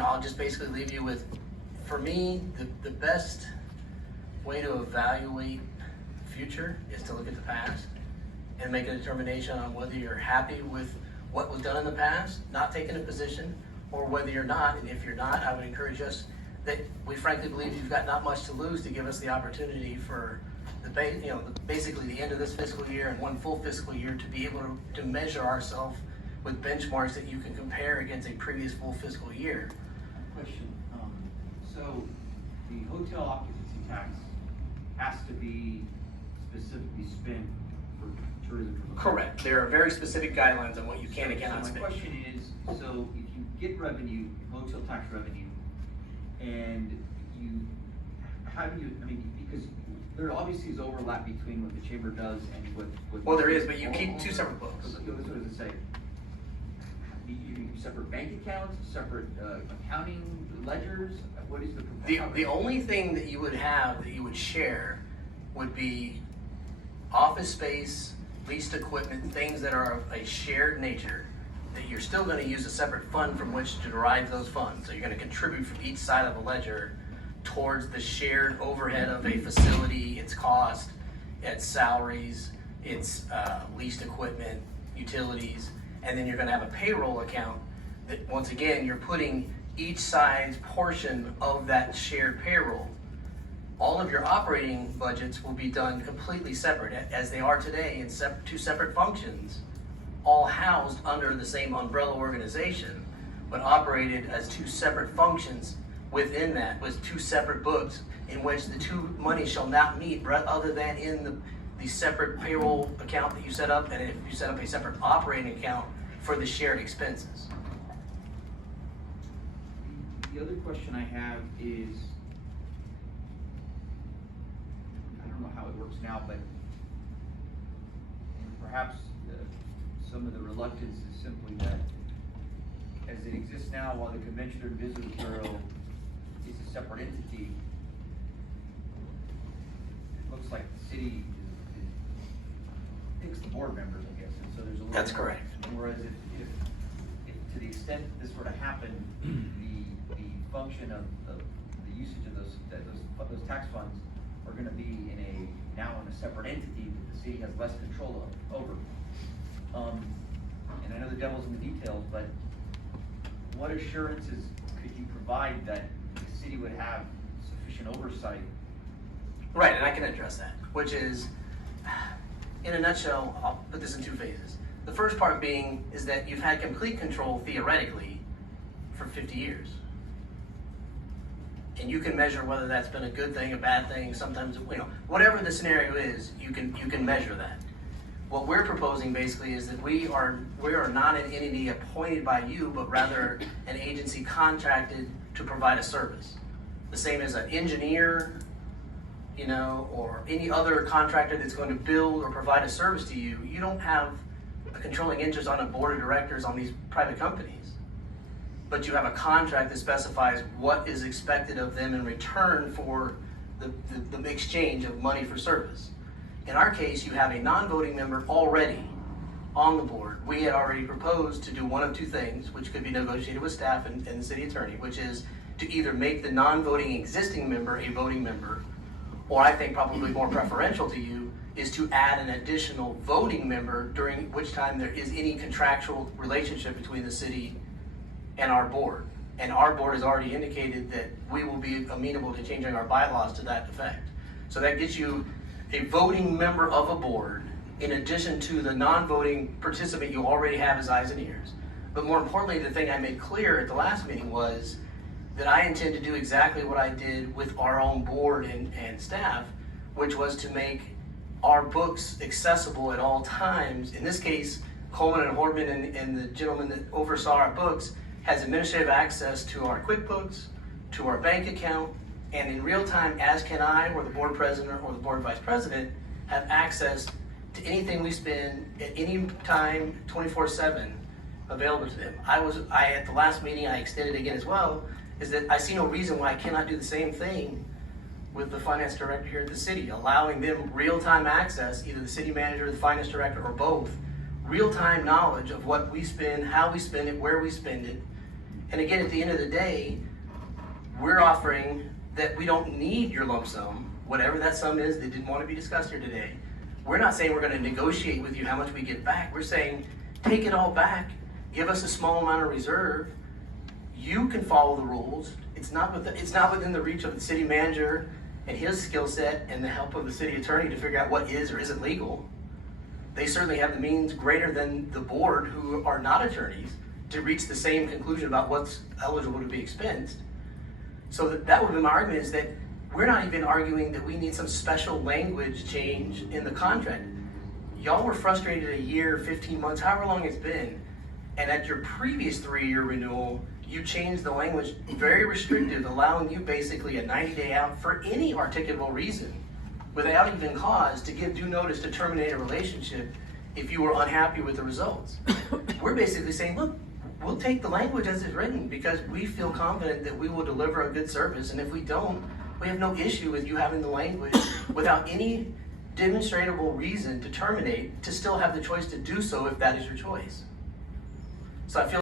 I'll just basically leave you with, for me, the best way to evaluate future is to look at the past and make a determination on whether you're happy with what was done in the past, not taking a position, or whether you're not. And if you're not, I would encourage us that we frankly believe you've got not much to lose to give us the opportunity for basically the end of this fiscal year and one full fiscal year to be able to measure ourselves with benchmarks that you can compare against a previous full fiscal year. Question, so the hotel occupancy tax has to be specifically spent for tourism. Correct. There are very specific guidelines on what you can and cannot spend. My question is, so if you get revenue, hotel tax revenue, and how do you, because there obviously is overlap between what the chamber does and what well, there is, but you keep two separate books. So what does it say? You separate bank accounts, separate accounting ledgers? What is the only thing that you would have that you would share would be office space, leased equipment, things that are of a shared nature that you're still going to use a separate fund from which to derive those funds. So you're going to contribute from each side of a ledger towards the shared overhead of a facility, its cost, its salaries, its leased equipment, utilities, and then you're going to have a payroll account that, once again, you're putting each side's portion of that shared payroll. All of your operating budgets will be done completely separate, as they are today in two separate functions, all housed under the same umbrella organization, but operated as two separate functions within that, with two separate books in which the two monies shall not meet other than in the separate payroll account that you set up, and if you set up a separate operating account for the shared expenses. The other question I have is, I don't know how it works now, but perhaps some of the reluctance is simply that as it exists now, while the Convention and Visitors Bureau is a separate entity, it looks like the city picks the board members, I guess, and so there's a little. That's correct. Whereas if to the extent that this were to happen, the function of the usage of those tax funds are going to be now in a separate entity that the city has less control over. And I know the devil's in the details, but what assurances could you provide that the city would have sufficient oversight? Right, and I can address that, which is, in a nutshell, I'll put this in two phases. The first part being is that you've had complete control theoretically for 50 years. And you can measure whether that's been a good thing, a bad thing, sometimes, whatever the scenario is, you can measure that. What we're proposing basically is that we are not an entity appointed by you, but rather an agency contracted to provide a service. The same as an engineer, or any other contractor that's going to build or provide a service to you. You don't have a controlling interest on a board of directors on these private companies, but you have a contract that specifies what is expected of them in return for the exchange of money for service. In our case, you have a non-voting member already on the board. We had already proposed to do one of two things, which could be negotiated with staff and the city attorney, which is to either make the non-voting existing member a voting member, or I think probably more preferential to you is to add an additional voting member, during which time there is any contractual relationship between the city and our board. And our board has already indicated that we will be amenable to changing our bylaws to that effect. So that gets you a voting member of a board in addition to the non-voting participant you already have as eyes and ears. But more importantly, the thing I made clear at the last meeting was that I intend to do exactly what I did with our own board and staff, which was to make our books accessible at all times. In this case, Coleman and Hortman and the gentleman that oversaw our books has administrative access to our QuickBooks, to our bank account, and in real time, as can I, or the board president, or the board vice president, have access to anything we spend at any time, 24/7, available to them. At the last meeting, I extended again as well, is that I see no reason why I cannot do the same thing with the finance director here at the city, allowing them real-time access, either the city manager, the finance director, or both, real-time knowledge of what we spend, how we spend it, where we spend it, And again, at the end of the day, we're offering that we don't need your lump sum, whatever that sum is that didn't want to be discussed here today. We're not saying we're going to negotiate with you how much we get back. We're saying take it all back, give us a small amount of reserve. You can follow the rules. It's not within the reach of the city manager and his skill set and the help of the city attorney to figure out what is or isn't legal. They certainly have the means greater than the board, who are not attorneys, to reach the same conclusion about what's eligible to be expensed. So that would be my argument, is that we're not even arguing that we need some special language change in the contract. Y'all were frustrated a year, 15 months, however long it's been, and at your previous 3-year renewal, you changed the language very restrictive, allowing you basically a 90-day out for any articulable reason, without even cause, to give due notice to terminate a relationship if you were unhappy with the results. We're basically saying, look, we'll take the language as it's written because we feel confident that we will deliver a good service, and if we don't, we have no issue with you having the language without any demonstrable reason to terminate, to still have the choice to do so if that is your choice. So I feel